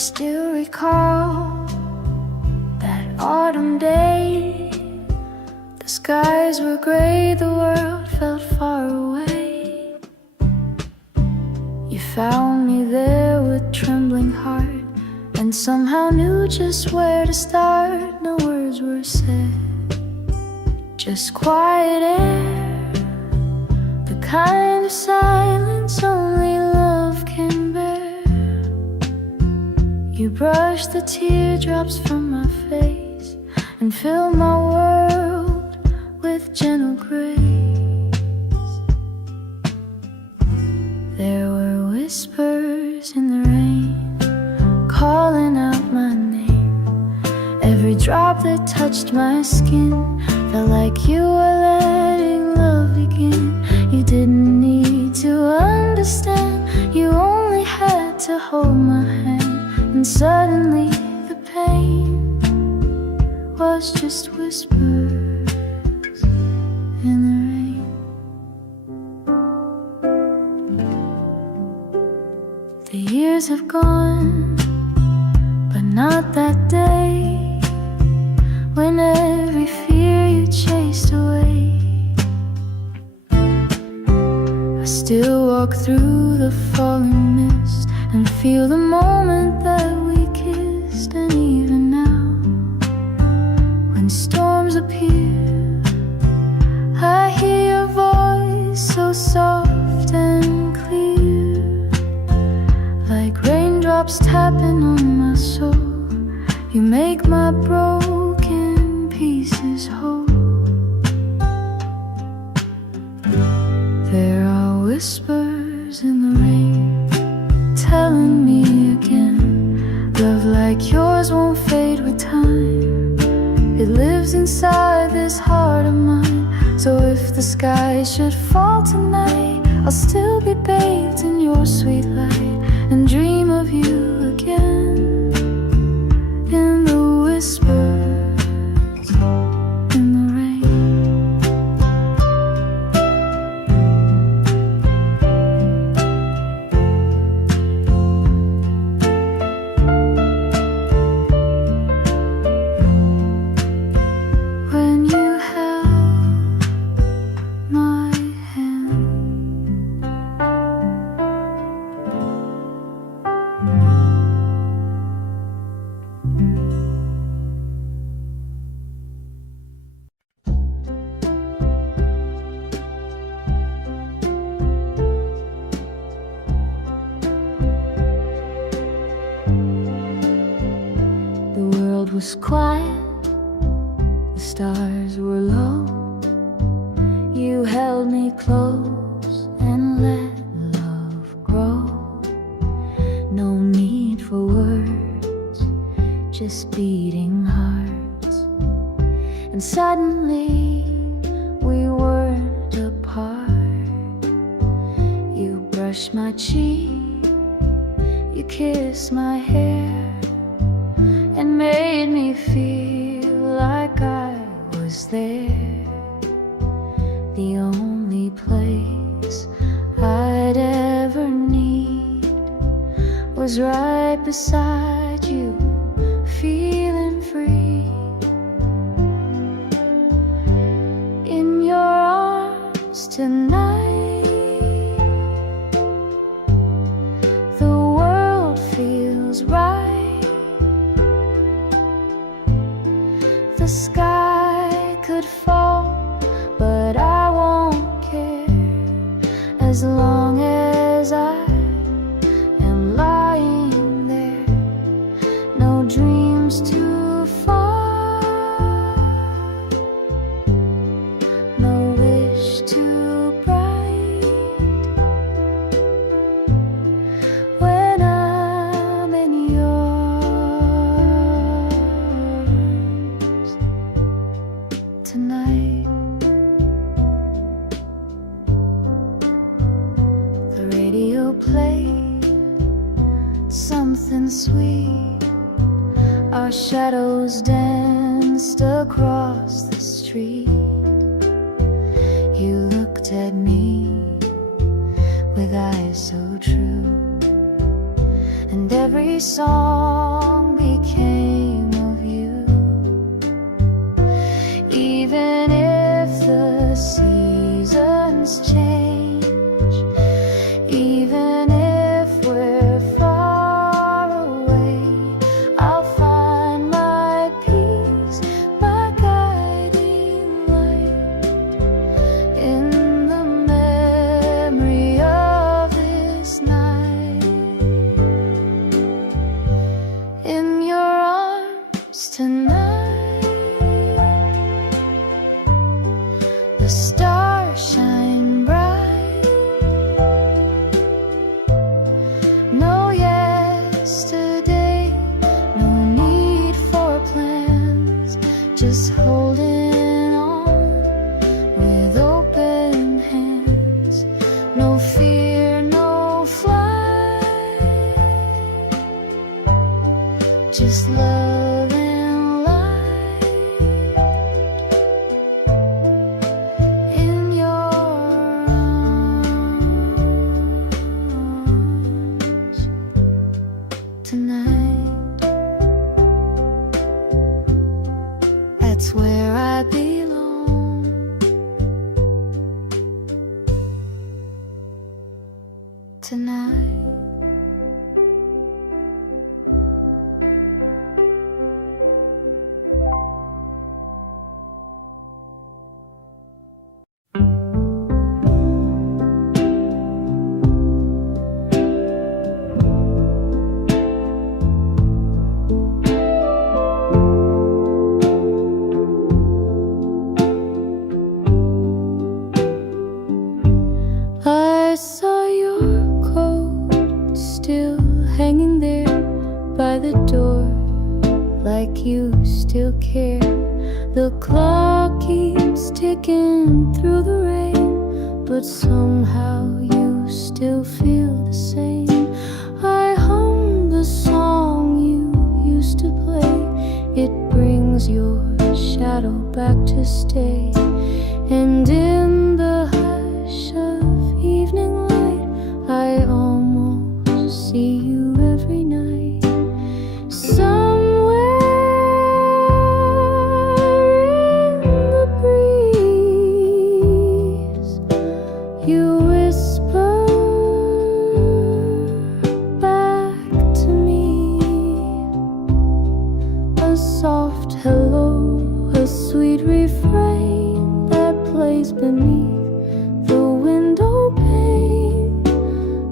still recall that autumn day. The skies were gray, the world felt far away. You found me there with trembling heart, and somehow knew just where to start. No words were said, just quiet air, the kind of silence only love can bear. You brushed the teardrops from my face and filled my world with gentle grace. There were whispers in the rain, calling out my name. Every drop that touched my skin felt like you were letting love begin. You didn't need to understand, you only had to hold my hand. And suddenly the pain was just whispers in the rain. The years have gone, but not that day when every fear you chased away. I still walk through the falling mist and feel the moment that we kissed. And even now, when storms appear, I hear your voice so soft and clear, like raindrops tapping on my soul. You make my broken pieces whole. There are whispers in the rain, telling me again, love like yours won't fade with time. It lives inside this heart of mine. So if the sky should fall tonight, I'll still be bathed in your sweet light and dream of you again in the whispers in the rain. When you held my hand, the world was quiet, the stars were low. You held me close and let love grow. No need for words, just beating hearts. And suddenly we weren't apart. You brushed my cheek, you kissed my hair, and made me feel like I was there. The only place I'd ever need was right beside you, feeling free. In your arms tonight, the world feels right. The sky could fall, but I won't care, as long as I am lying there. No dreams too far, no wish too bright. When I'm in your arms tonight. The radio played something sweet. Our shadows danced across the street. You looked at me with eyes so true, and every song became of you. Even if the seasons change, even if we're far away, I'll find my peace, my guiding light in the memory of this night. In your arms tonight, the stars shine bright. No yesterday, no need for plans, just holding on with open hands. No fear, no flight, just love and light in your arms tonight. That's where I belong. Tonight. I saw your coat still hanging there by the door, like you still care. The clock keeps ticking through the rain, but somehow you still feel the same. I hum the song you used to play. It brings your shadow back to stay. And in the hush of evening light, I almost see you every night. Somewhere in the breeze, you whisper back to me a soft hello, a sweet refrain that plays beneath the window pane.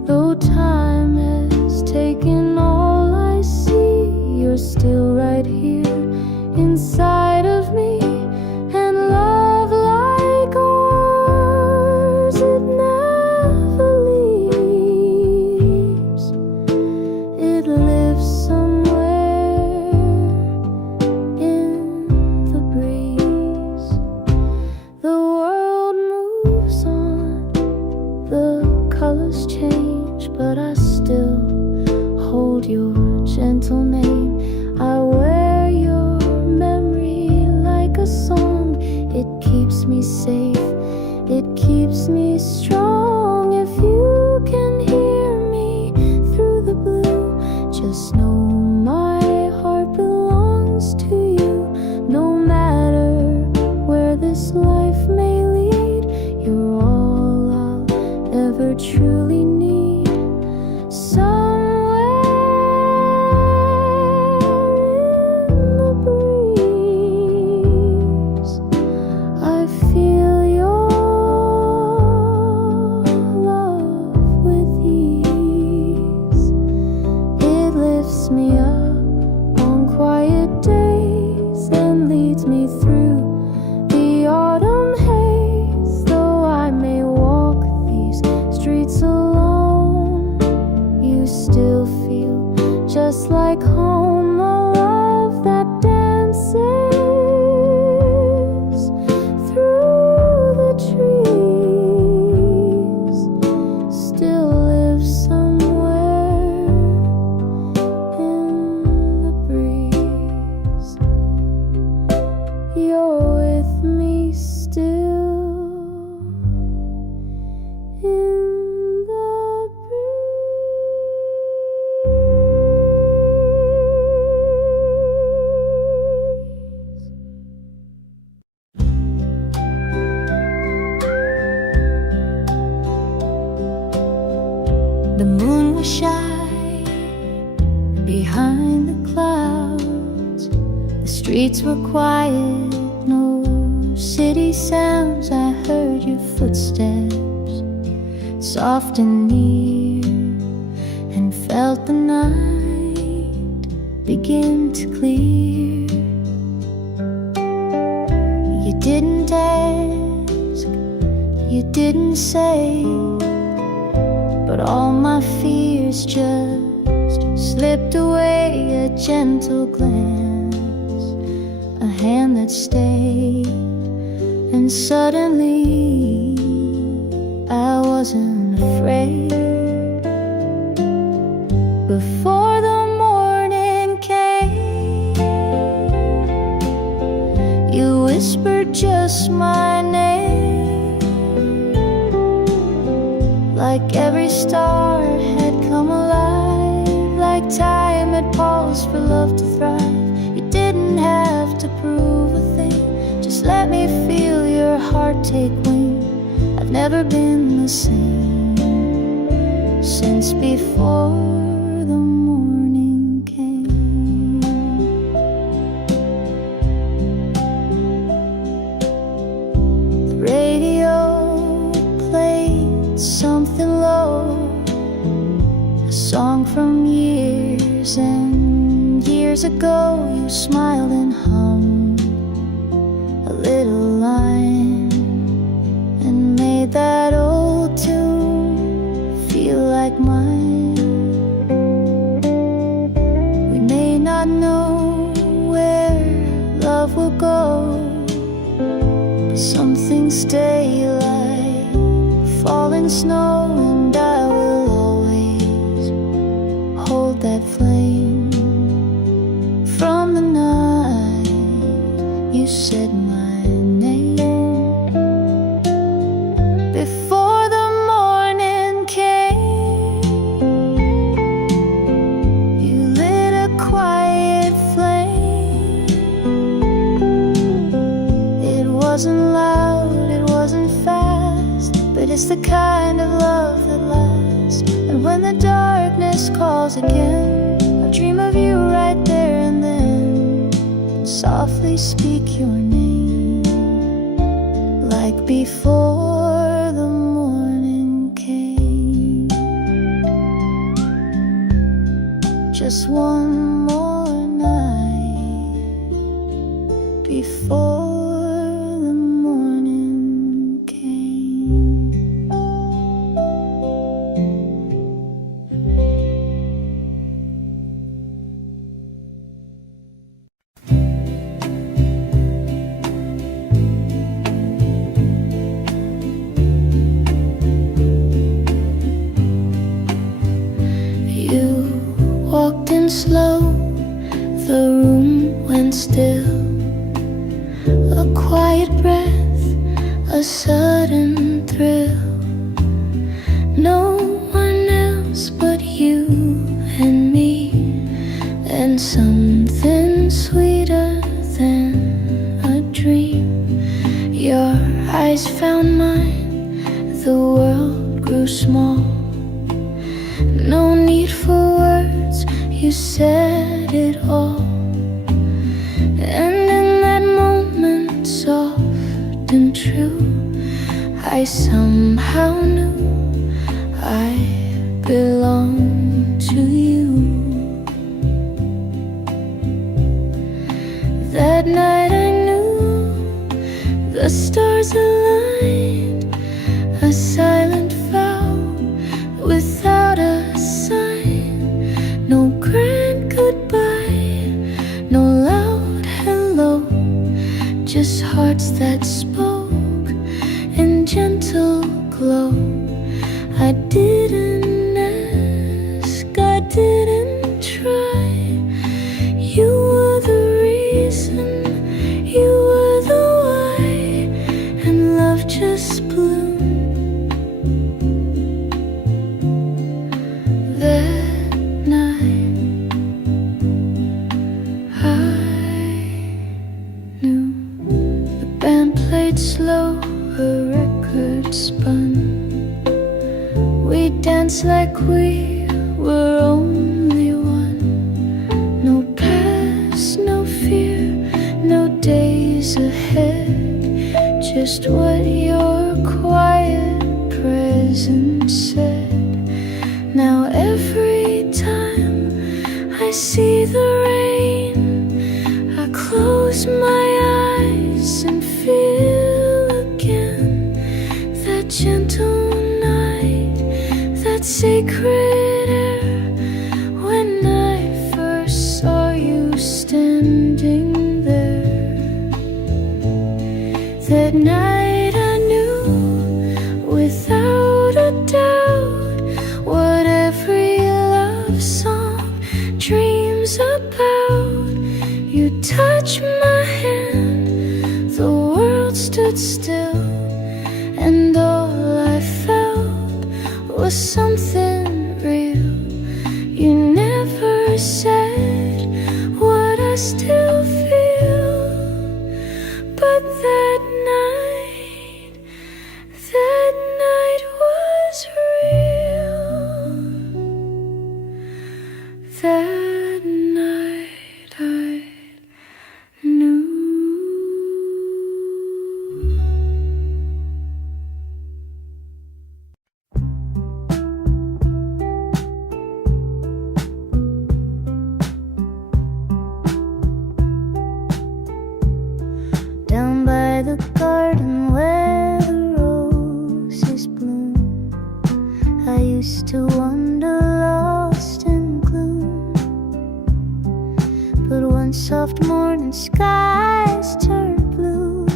Though time has taken all I see, you're still right here inside of me. And love like ours, it never leaves. It lives somewhere in the breeze. The world moves on, the colors change, but I still hold your gentle name. I wear your memory like a song. It keeps me safe, it keeps me strong. If you can hear me through the blue, just know my heart belongs to you. No matter where this life may lead, you're all I'll ever truly need. Somewhere in the breeze, I feel your love with ease. It lifts me up on quiet days and leads me through the autumn haze. Though I may walk these streets alone, you still feel just like home. A love that dances through the trees still lives somewhere in the breeze. You're with me still in the breeze. The moon was shy behind the clouds. The streets were quiet, no city sounds. I heard your footsteps, soft and near, and felt the night begin to clear. You didn't ask, you didn't say, but all my fears just slipped away. A gentle glance, a hand that stayed, and suddenly I wasn't afraid. Before the morning came, you whispered just my name, like every star had come alive, like time had paused for love to thrive. You didn't have to prove a thing, just let me feel your heart take wing. I've never been the same since before the morning came. The radio played something low, a song from years and years ago. You smiled and hummed a little line and made that old tune feel like mine. We may not know where love will go, but some things stay like falling snow, and I will always hold that flame from the night you said my name. Before the morning came, you lit a quiet flame. It wasn't loud, it wasn't fast, but it's the kind of love that lasts. And when the darkness calls again, I dream of you right there and then, and softly speak your name, like before the morning came. Just one more night before the morning came. You walked in slow, the room went still. A quiet breath, a sudden thrill. No one else but you and me, and something sweeter than a dream. Your eyes found mine, the world grew small. No need for words, you said it all. And in that moment, soft and true, I somehow knew I belonged to you. That night I knew the stars aligned, a silent vow without a sign. No grand goodbye, no loud hello, just hearts that spoke in gentle glow. I didn't ask, I didn't try. You were the reason, you were the why, and love just bloomed. That night I knew. The band played slow, a record spun. We dance like we were only one. No past, no fear, no days ahead, just what your quiet presence said. Now every time I see the rain, I close my eyes and feel again that gentle night, that sacred air, when I first saw you standing there. That night I knew without a doubt what every love song dreams about. You touched my hand, the world stood still, and all I felt was something real. You never said what I still feel, but that night was real. That night I knew. Down by the garden where the roses bloom, I used to wander lost in gloom. But one soft morning skies turned blue,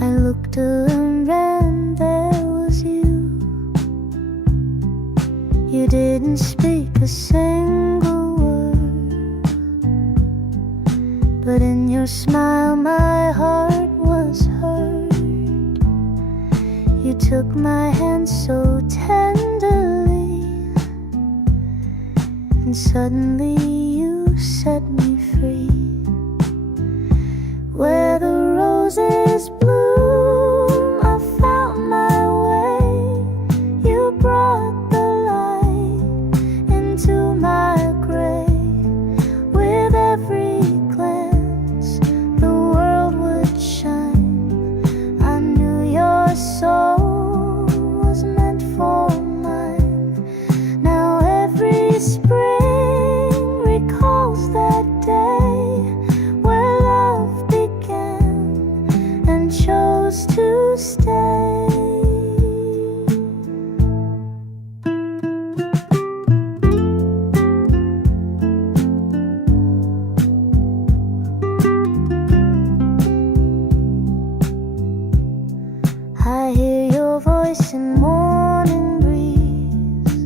I looked around and there was you. You didn't speak a single word, but in your smile my heart was hurt. You took my hand so tenderly, and suddenly you set me free. Where the roses bloom, I found my way. You brought the light into my gray. With every glance, the world would shine. I knew your soul was meant for mine. Now every spring recalls that day where love began and chose to stay. I hear your voice in morning breeze.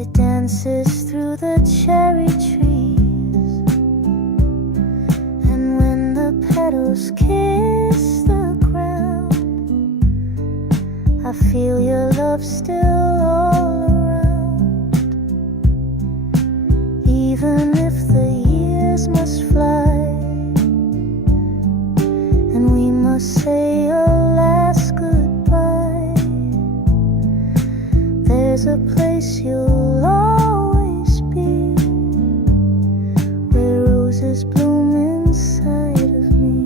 It dances through the cherry trees, and when the petals kiss the ground, I feel your love still all around. Even if the years must fly, and we must say a last goodbye, there's a place you'll always be, where roses bloom inside of me.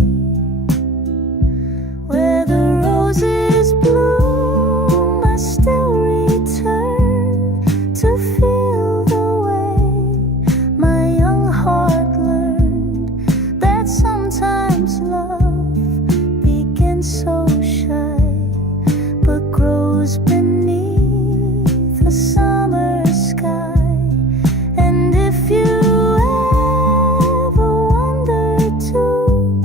Where the roses bloom, I still return to feel the way my young heart learned that sometimes love begins so shy, but grows beneath a summer sky. And if you ever wonder too,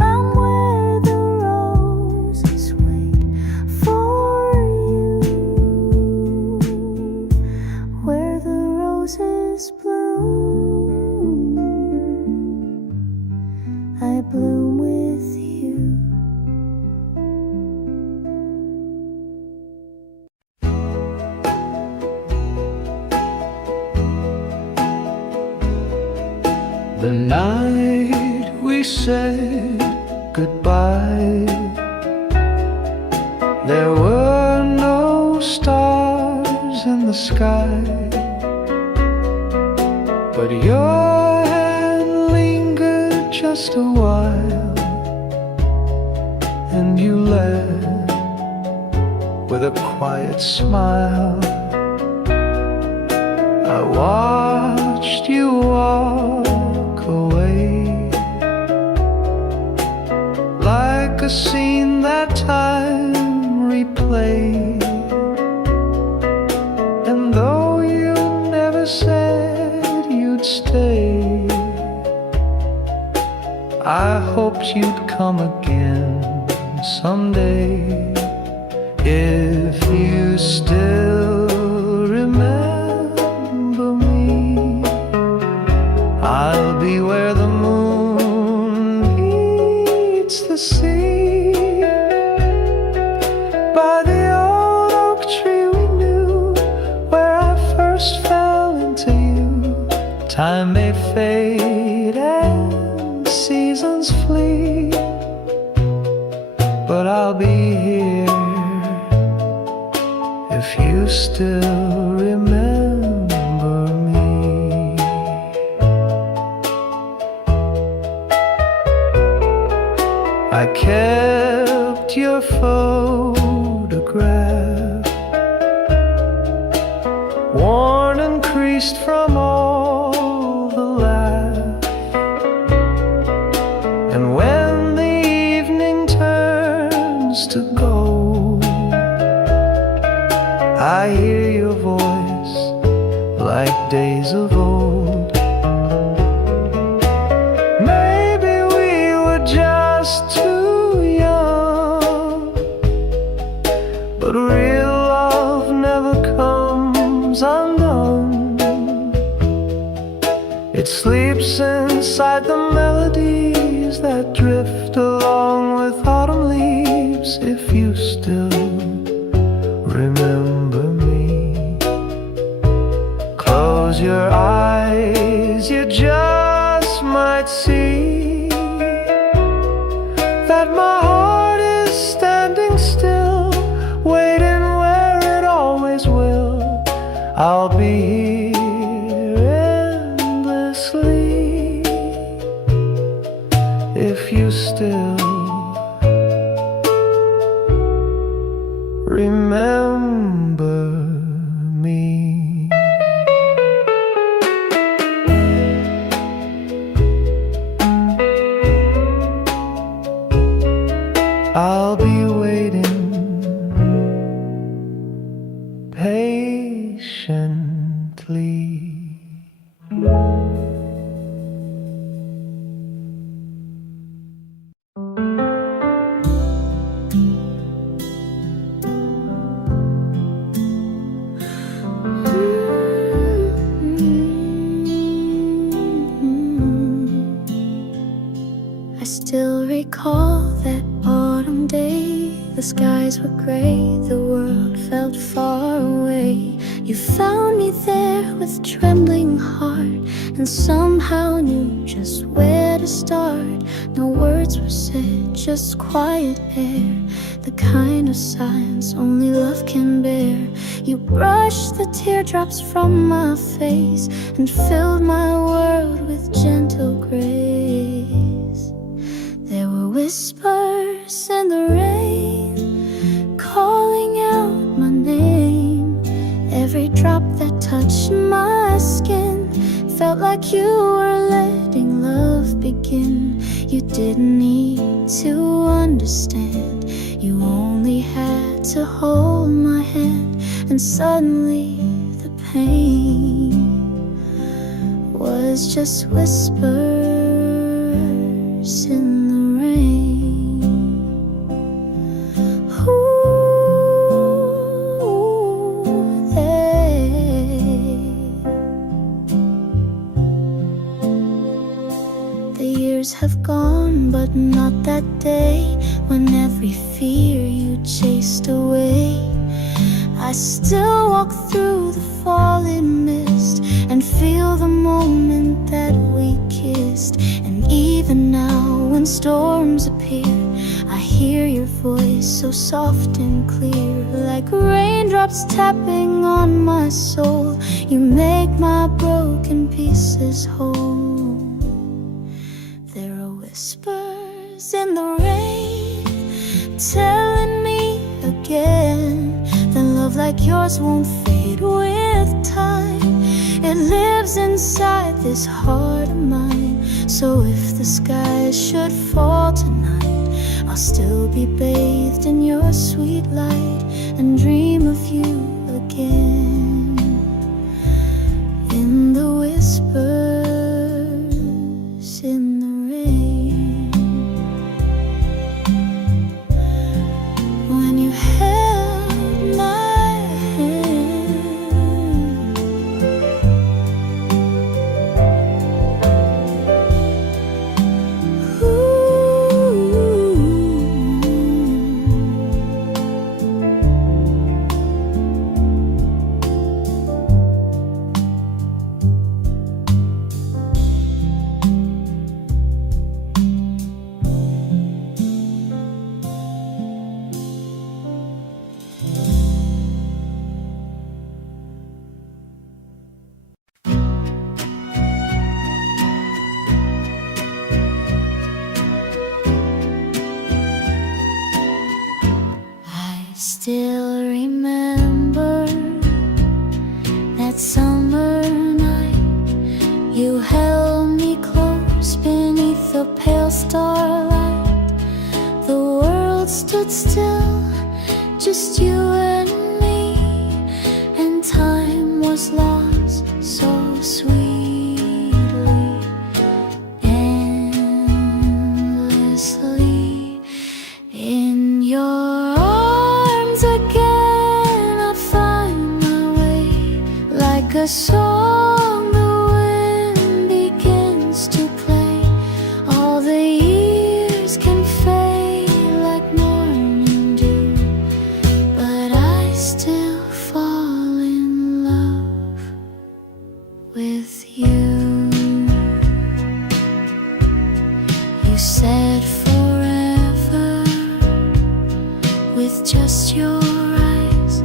I'm where the roses wait for you. Where the roses bloom, I bloom with you. The night we said goodbye, there were no stars in the sky, but your hand lingered just a while, and you left with a quiet smile. I watched you walk away, like a scene that time replayed. And though you never said you'd stay, I hoped you'd come again someday. If you still remember me, I'll be where the moon meets the sea, by the old oak tree we knew, where I first fell into you. Time may fade and seasons flee, but I'll be here if you still remember me. I kept your photograph, worn and creased from all the laugh. And when the evening turns to gold, I hear your voice like days of old. Maybe we were just too young, but real love never comes undone. It sleeps inside the melodies that drift along with autumn leaves. If you still remember me, close your eyes, you just might see that my heart is standing still, waiting where it always will. I'll be here endlessly if you still remember me. I'll be waiting patiently. I still recall that autumn day. The skies were gray, the world felt far away. You found me there with trembling heart, and somehow knew just where to start. No words were said, just quiet air, the kind of silence only love can bear. You brushed the teardrops from my face and filled my world with gentle grace. There were whispers in the rain, calling out my name. Every drop that touched my skin felt like you were letting love begin. You didn't need to understand, you only had to hold my hand. And suddenly the pain was just whispers in the rain. Ooh, the years have gone, but not that day when every fear you chased away. I still walk through the falling mist and feel the moment that we kissed. And even now when storms appear, I hear your voice so soft and clear, like raindrops raindrops tapping on my soul. You make my broken pieces whole. There are whispers in the rain telling me again that love like yours won't fade with time. It lives inside this heart of mine. So if the skies should fall tonight, I'll still be bathed in your sweet light and dream of you again. In the whispers in the rain, when you held my hand, still remember that summer night. You held me close beneath the pale starlight. The world stood still, just you and me, and time was lost so sweetly, endlessly. In your like a song the wind begins to play. All the years can fade like morning dew, but I still fall in love with you. You said forever with just your eyes.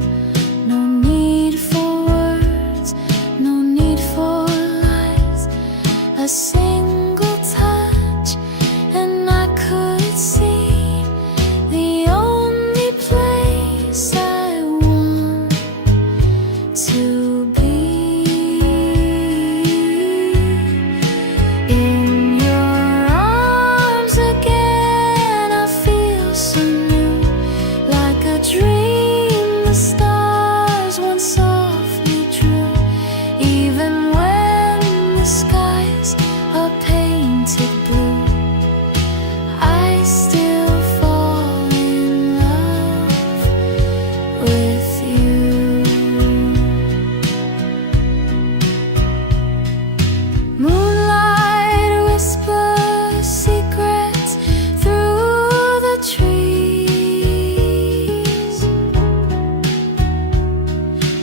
No need for words, no need for lies. A single touch and I could see the only place I want to be. In your arms again, I feel so new, like a dream the stars once softly drew. Even when the skies are painted blue, I still fall in love with you. Moonlight whispers secrets through the trees,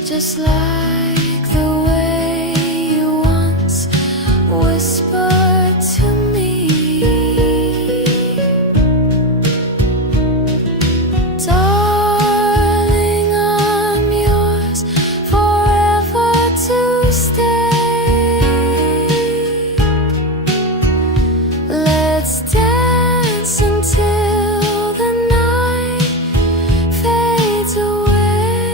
just like the way you once whispered to me. Darling, I'm yours forever to stay. Let's dance until the night fades away.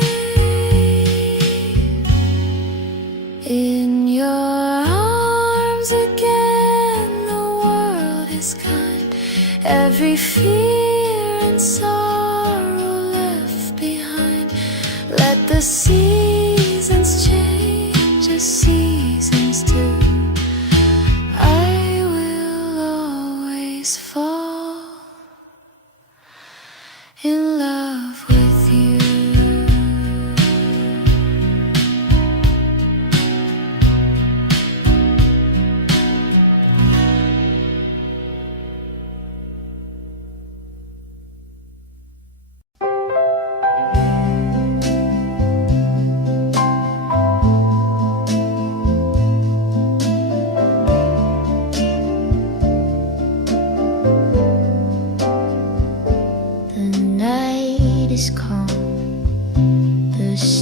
In your arms again, the world is kind. Every fear and sorrow left behind. Let the seasons change as seasons do. I will always fall in love with you.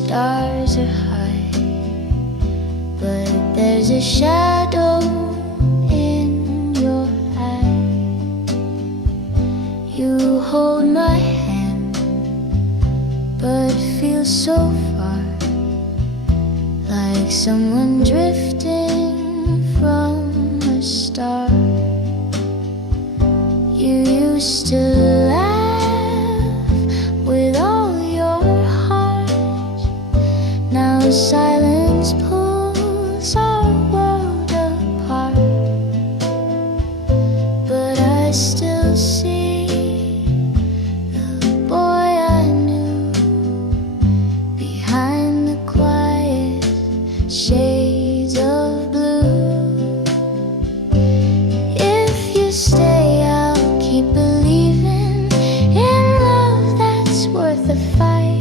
stars are high, but there's a shadow in your eye. You hold my hand, but feel so far, like someone drifting from a star. You used to laugh with all your heart. Now silence pulls our world apart, but I still see the boy I knew behind the quiet shades of blue. If you stay, I'll keep believing in love that's worth a fight.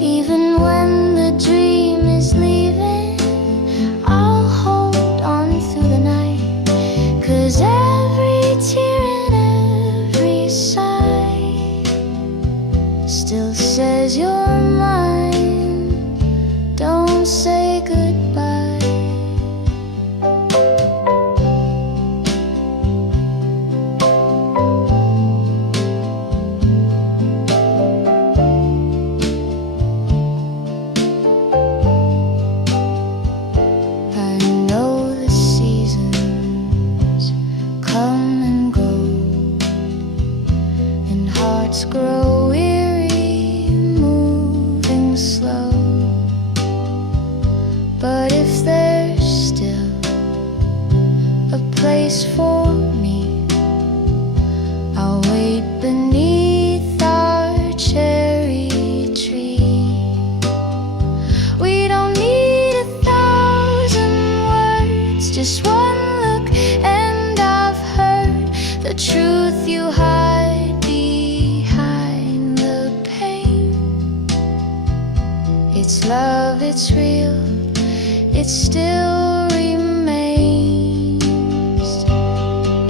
Even when the dream is leaving, I'll hold on through the night. 'Cause every tear and every sigh still says you're mine. Don't say goodbye. I know the seasons come and go, and hearts grow weary, moving slow. But if there's still a place for me, I'll wait beneath our cherry tree. We don't need 1,000 words, just one look, and I've heard the truth you hide behind the pain. It's love, it's real, it still remains.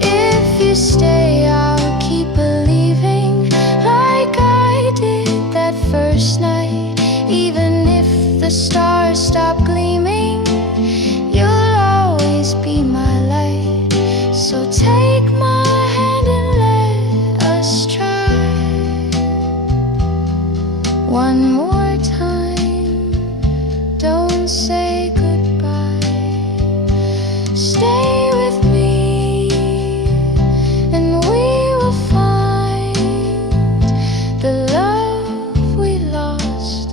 If you stay, I'll keep believing like I did that first night. Even if the stars stop gleaming, you'll always be my light. So take my hand and let us try one more time. Don't say goodbye. Stay with me, and we will find the love we lost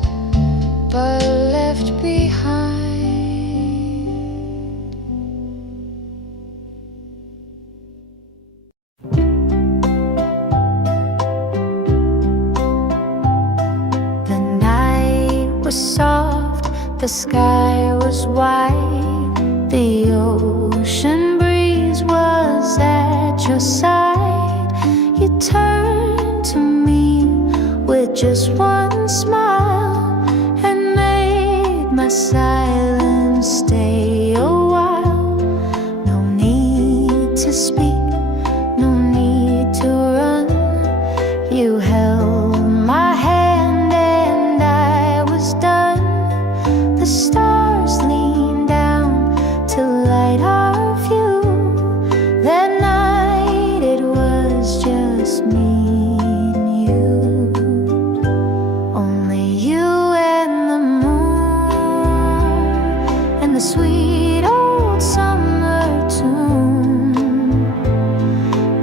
but left behind. The night was soft, the sky was wide, the ocean breeze was at your side. You turned to me with just one smile and made my silence stay a while. No need to speak, no need to run. You held my hand and I was done. The stars leaned down to light our view. That night it was just me and you. Only you and the moon and the sweet old summer tune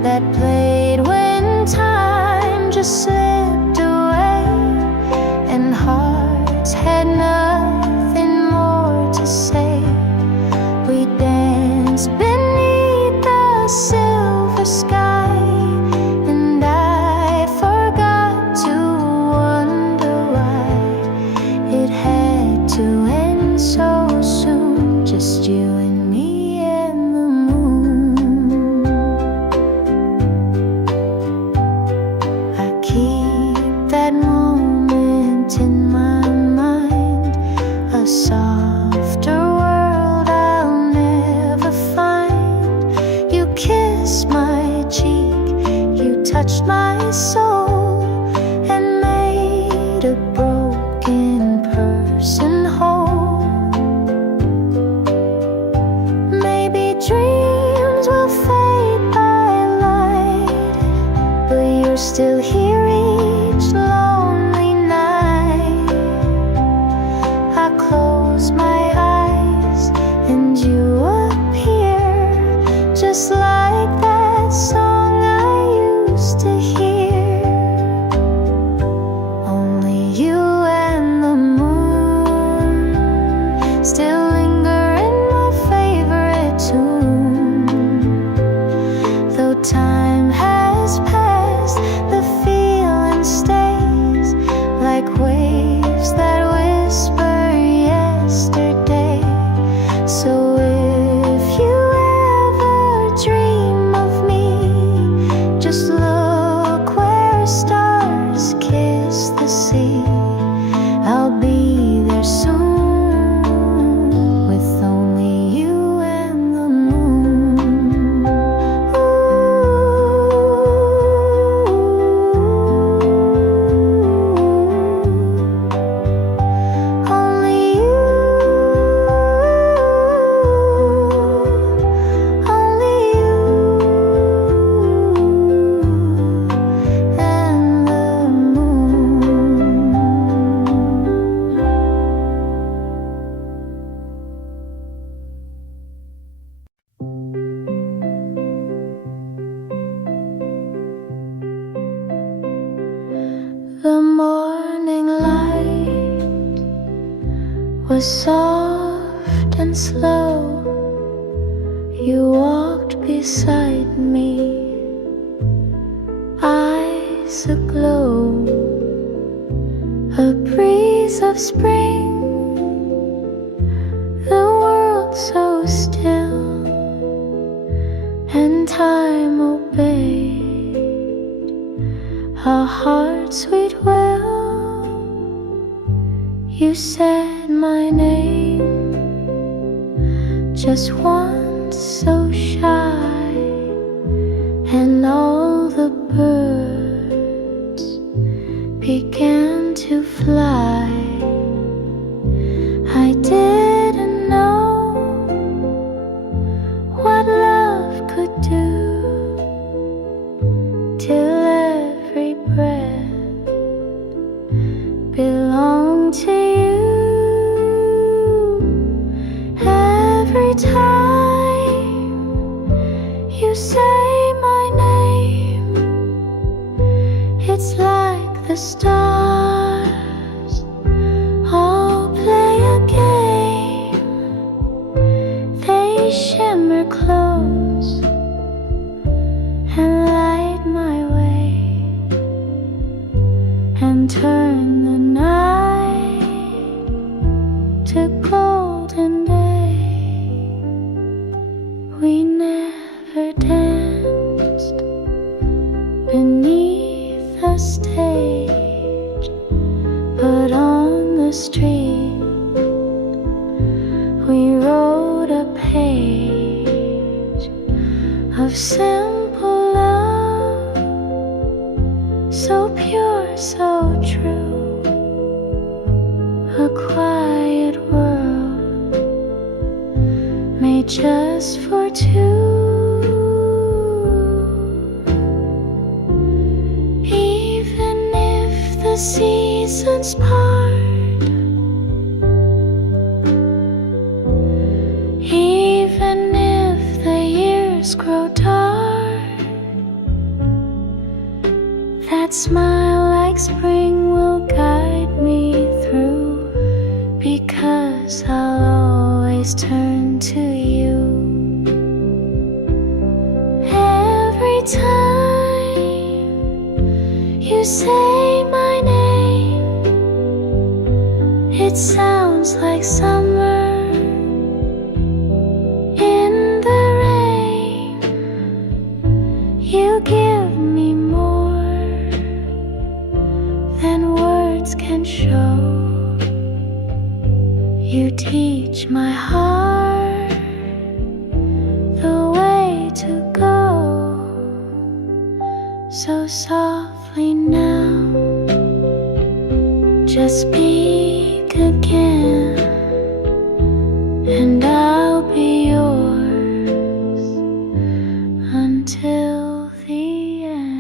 that played when time just slipped away and hearts had nothing more to say. We danced beneath the silver sky, and I forgot to wonder why it had to end so soon. Just you and me and the moon. I keep that moment in my mind, a softer world I'll never find. You kissed my cheek, you touched my soul, and made a broken person was soft and slow. You walked beside me, eyes aglow, a breeze of spring, the world so still, and time obeyed a heart's sweet will. You said my name just once, so shy, and all the birds began to fly. I didn't know what love could do till every breath belonged to you. Every time you say my name, it's like the stars all play a game. They shimmer close and light my way, and turn the night to golden day. We never danced beneath a stage, but on the street we wrote a page of simple love, so pure, so true, a quiet world made just for two. Even if the seasons part, even if the years grow dark, that smile like spring will guide me through, because I'll always turn to you. Every time you say my name, it sounds like summer in the rain. You give me more than words can show. You teach my heart the way to go. So softly now, just speak again, and I'll be yours until the end.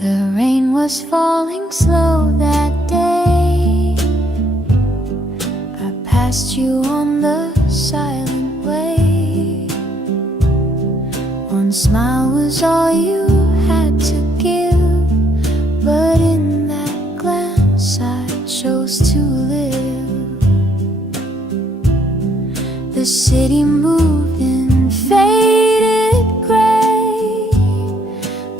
The rain was falling slow that day. I passed you on the silent way. One smile was all you had to give, but in that glance I chose to live. The city moved in faded gray,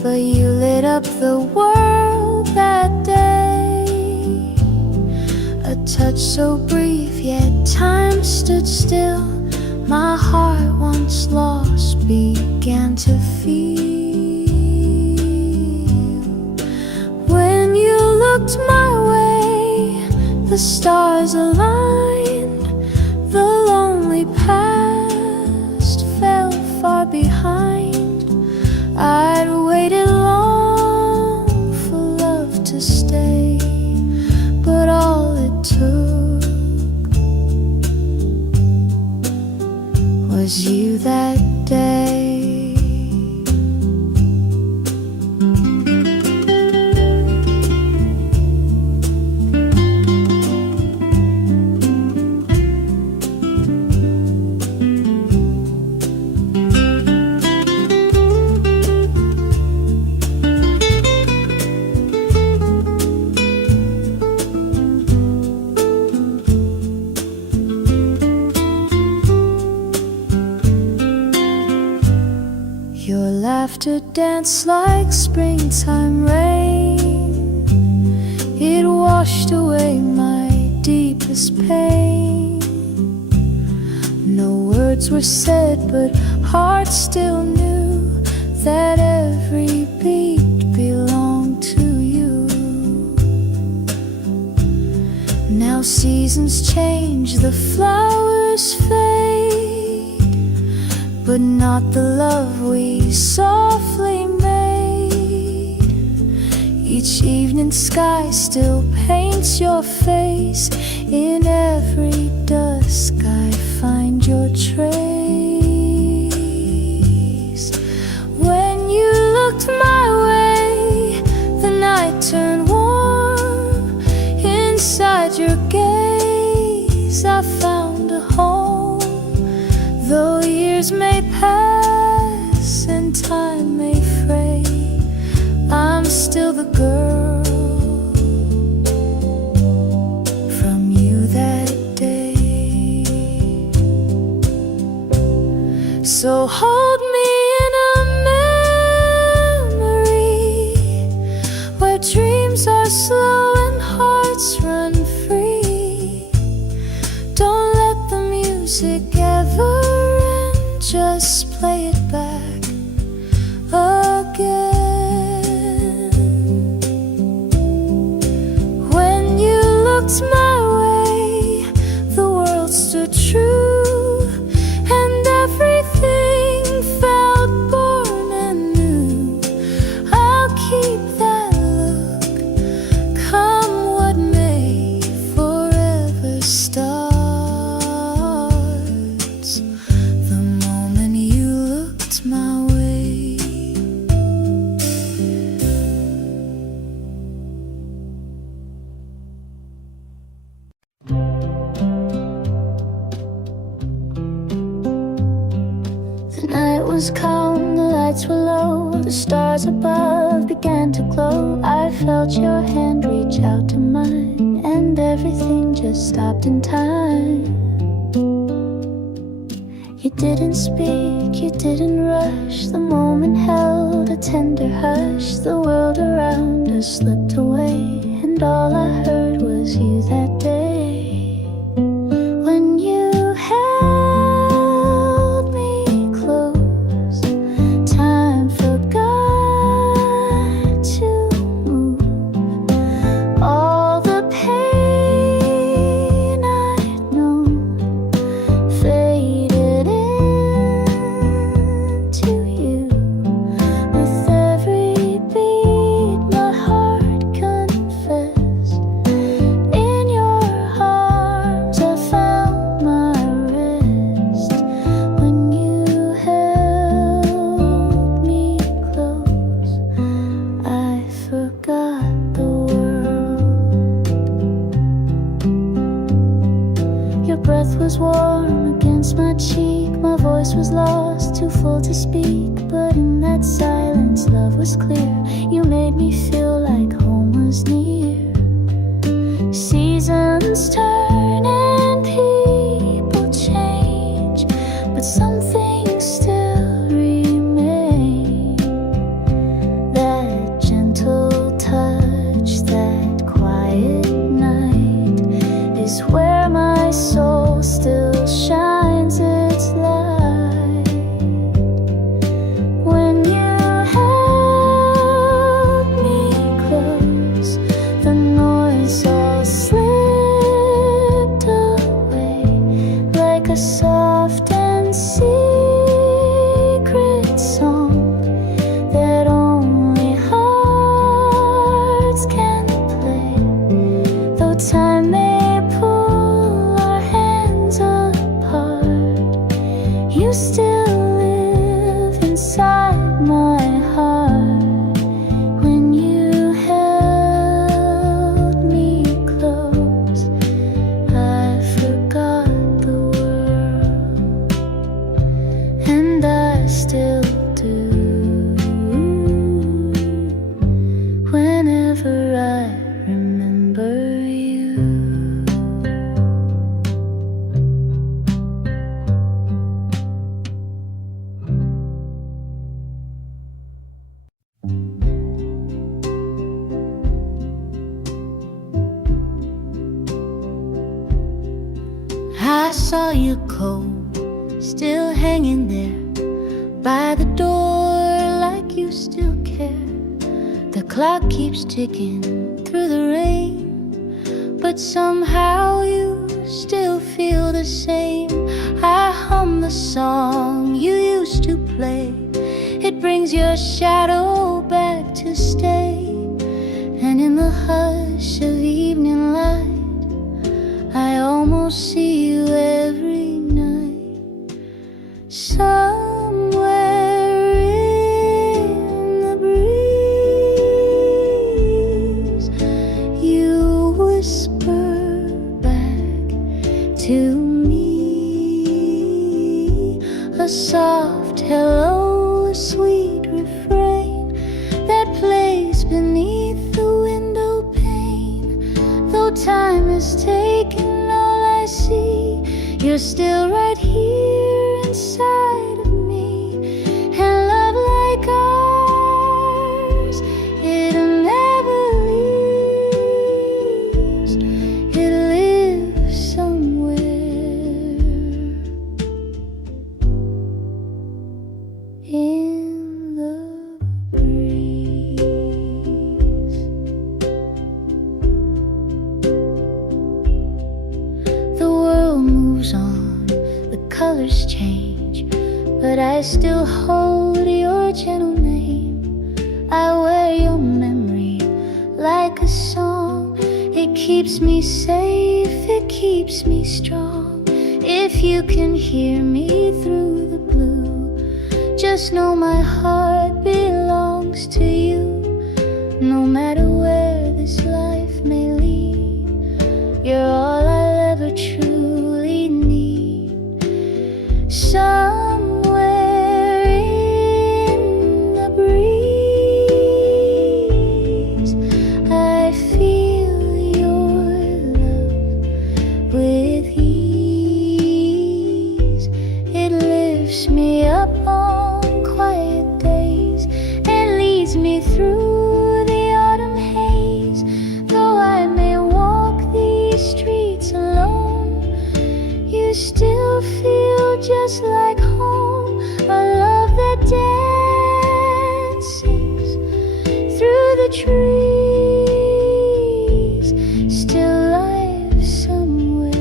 but you lit up the world that day. A touch so brief, yet time stood still. My heart, once lost, began to feel. When you looked my way, the stars aligned. The lonely past fell far behind. I'd waited long for love to stay, but all it took was you that day. Your laughter danced like springtime rain. It washed away my deepest pain. No words were said, but hearts still knew that every beat belonged to you. Now seasons change, the flowers fade, but not the love we softly made. Each evening sky still paints your face. In every dusk I find your trace. When you looked my way, the night turned warm. Inside your gaze I found a home. Though years may pass and time may fray, I'm still the girl from you that day. So hold me in a memory where dreams are slow and hearts run free. Don't let the music ever end, just play it back again. When you looked my way, the world stood true, and everything felt born and new. I'll keep that look, come what may, forever starts the moment you looked my way. The night was calm, the lights were low, the stars above began to glow. I felt your hand reach out to mine, and everything just stopped in time. You didn't speak, you didn't rush. The moment held a tender hush. The world around us slipped away, and all I heard was you that day. When you held me close, time forgot to move. All the pain I'd known faded into you. With every beat my heart confessed. In your arms I found my rest. When you held me close, I forgot the world. Your breath was warm against my cheek. My voice was lost, too full to speak. But in that silence, love was clear. You made me feel like home was near. Seasons turn and people change, but some things still remain. That gentle touch, that quiet night is where my soul still shines its light. When you held me close, the noise all slipped away, like a soft and secret song that only hearts can play. Though time may pull our hands apart, you still live inside my heart. When you held me close, I forgot the world, and I still do. Whenever I remember you. saw your coat still hanging there by the door, like you still care. The clock keeps ticking through the rain, but somehow you still feel the same. I hum the song you used to play. It brings your shadow back to stay. And in the hush of evening light, I almost see you every night. Somewhere in the breeze, you whisper back to me a soft hello, a sweet refrain that plays beneath the window pane. Though time has taken all I see, you're still right here inside of me. And love like ours, it never leaves. It lives somewhere in the breeze. The world moves on, the colors change, but I still hold your gentle name. I wear your memory like a song. It keeps me safe, it keeps me strong. If you can hear me through the blue, just know my heart belongs to you. No matter where this life may lead, you're all I'll ever truly need. Somewhere in the breeze, I feel your love with ease. It lifts me up on quiet days and leads me through the autumn haze. Though I may walk these streets alone, you still feel just like home. A love that dances through the trees, still lives somewhere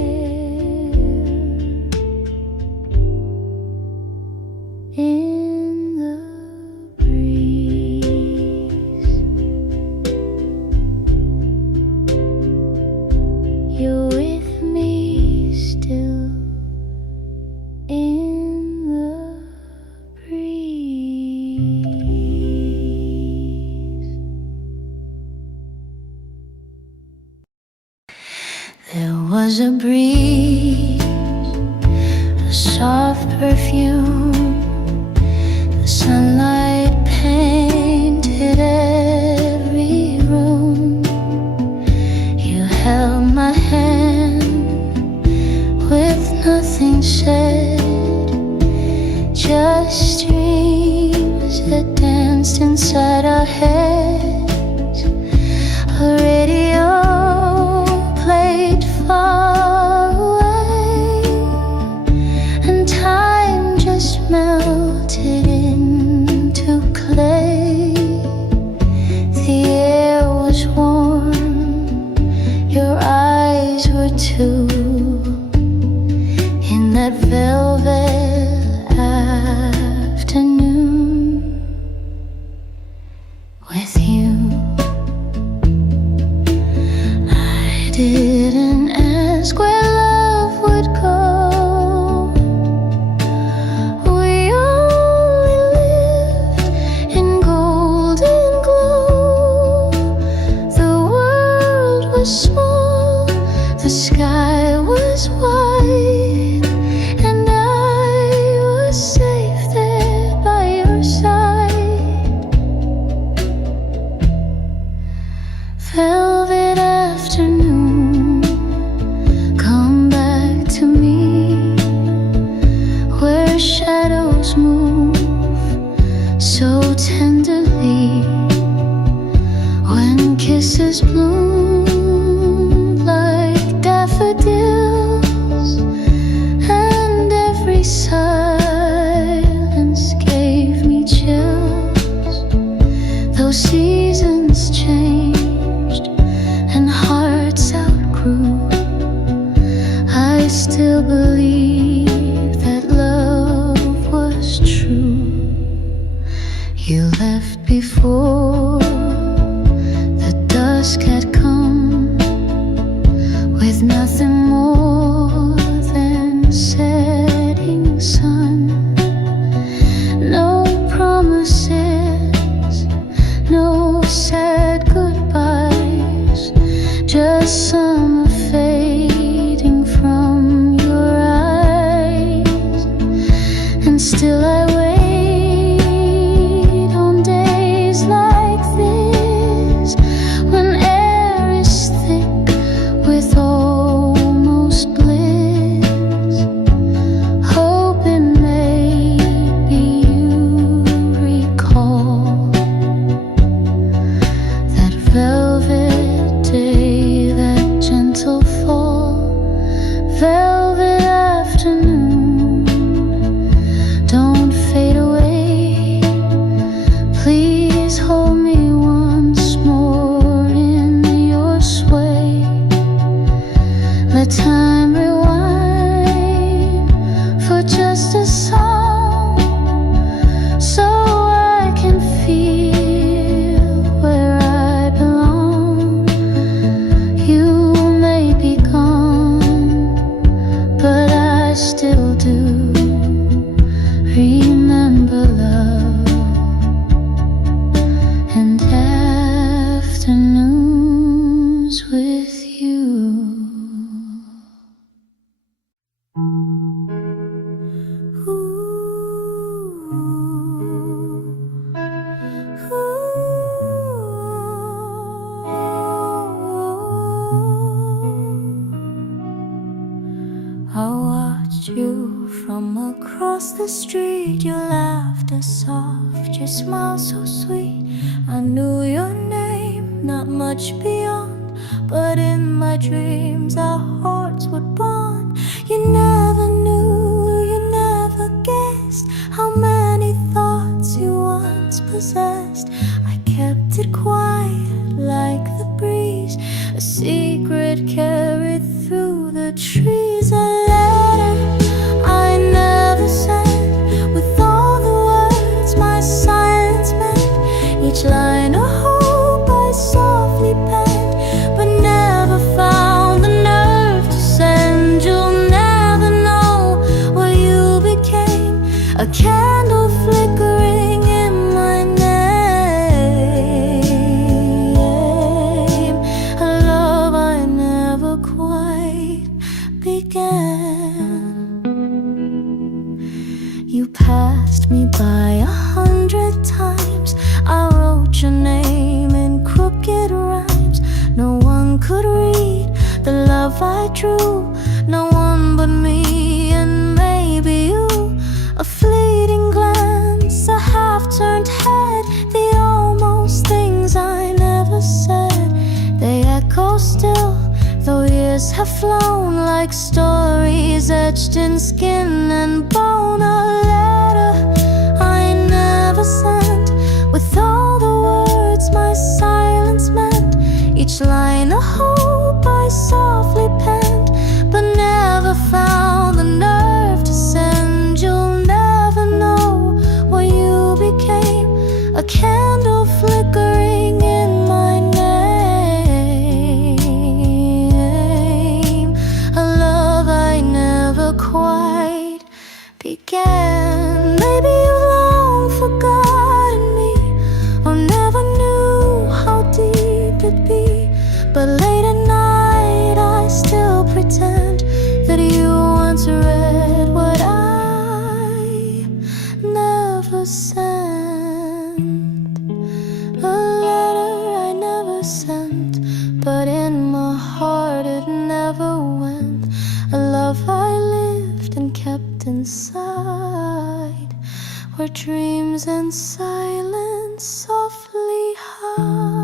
in the breeze. You're with me still in the breeze. There was a breeze, a soft perfume. The sunlight painted every room. You held my hand with nothing said, just dreams that danced inside our heads. A radio played far away, and time just melted into clay. The air was warm, your eyes were too, in that velvet afternoon. With you, I didn't ask where love would go. We only lived in golden glow. The world was small, the sky was wide, and I was safe there by your side. Velvet afternoon, come back to me, where shadows move so tenderly, when kisses bloom like daffodils, You left before the dusk had come, with nothing more than setting sun. No promises, no sad goodbyes, just summer fading from your eyes. And still I wait on days like this, when air is thick with almost bliss, hoping maybe you recall that velvet day, that gentle fall, velvet afternoon. Don't fade away, please hold me once more in your sway. Let time rewind for just a song, so I can feel where I belong. You may be gone, but I still do remember love and afternoons with you. I watched you from across the street. Your laughter soft, your smile so sweet. I knew your name, not much beyond, but in my dreams our hearts would bond. You never knew, you never guessed how many thoughts you once possessed. I kept it quiet like the breeze, a secret carried through the trees. A letter I never sent, with all the words my silence meant. Each line a hope I softly penned, but never found the nerve to send. You'll never know what you became, a candle flickering in my name, a love I never quite began. You passed me by 100 times. I wrote your name in crooked rhymes. No one could read the love I drew, no one but me and maybe you. A fleeting glance, a half-turned head, the almost things I never said. They echo still, though years have flown, like stories etched in skin and bone. A letter I never sent, with all the words my silence meant. Each line a hope I softly penned, but never found the nerve to send. You'll never know what you became, a candle flickering in my name, a love I never quite began. Maybe you've long forgotten me, or never knew how deep it'd be, but late at night I still pretend that you once read what I never sent. A letter I never sent, but in my heart it never went. A love I lived and kept inside, where dreams and silence softly hide.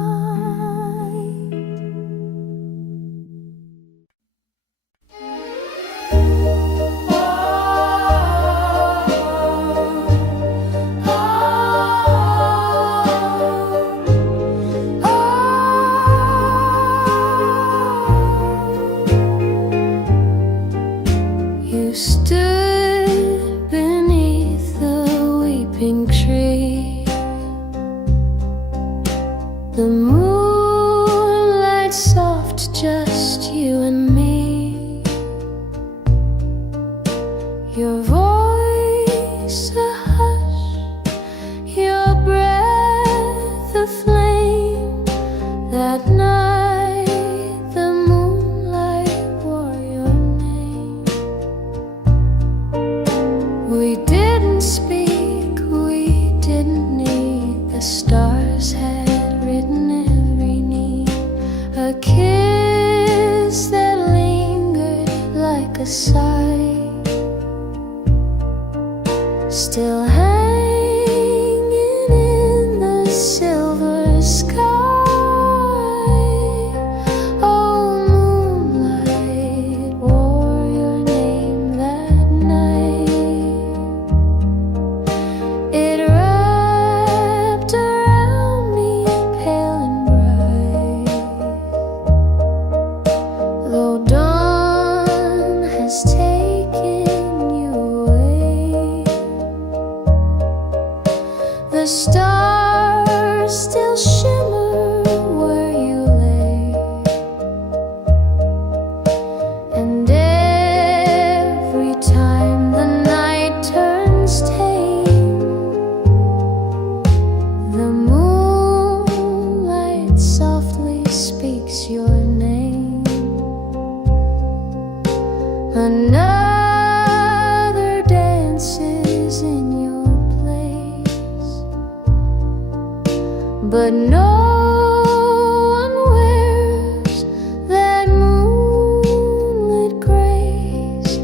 You stood beneath the weeping tree, the stars still shimmer where you lay, and every time the night turns tame, the moonlight softly speaks your name. Another dances in your place, but no one wears that moonlit grace.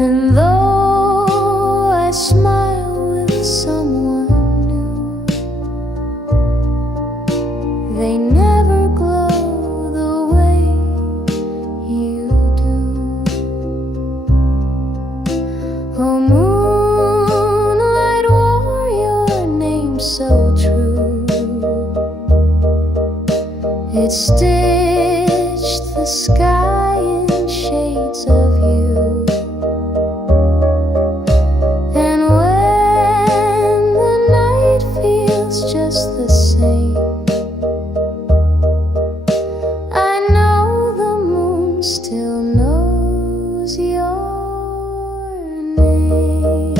And though I smile with someone new, they never glow the way you do. Oh, moonlight warrior, name so true. It stitched the sky in shades of you. And when the night feels just the same, I know the moon still knows your name.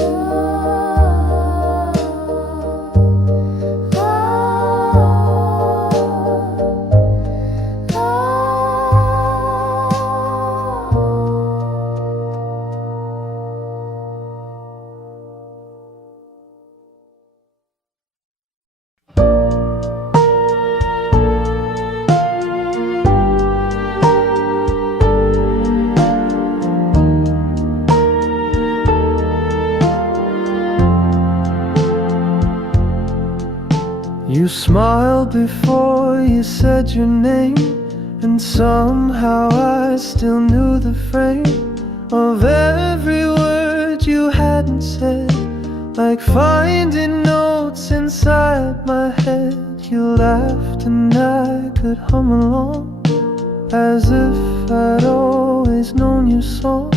You smiled before you said your name, and somehow I still knew the frame of every word you hadn't said. Like finding notes inside my head. You laughed and I could hum along, as if I'd always known your song.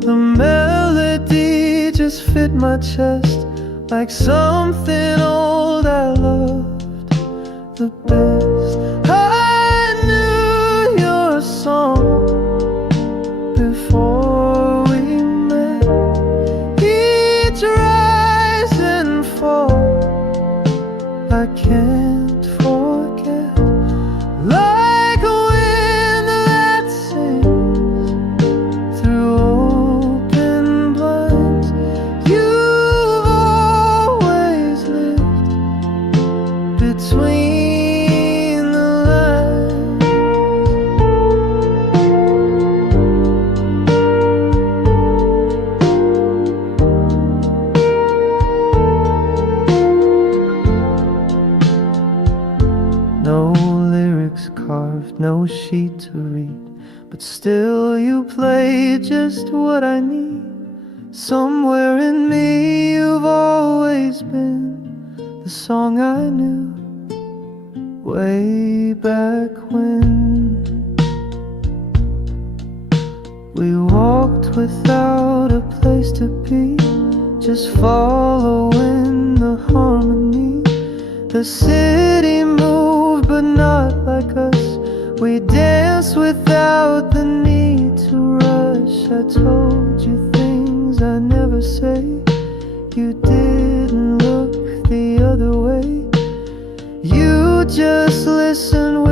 The melody just fit my chest, like something old I loved the best. I knew your song before we met. Each rise and fall I can't forget. Like a wind that sings through open blinds, you've always lived between the lines. No lyrics carved, no sheet to read, but still you play just what I need. Somewhere in me you've always been the song I knew way back when. We walked without a place to be, just following the harmony. The city moved but not like us. We danced without the need to rush. I told you things I never say. You didn't look the other way. You just listened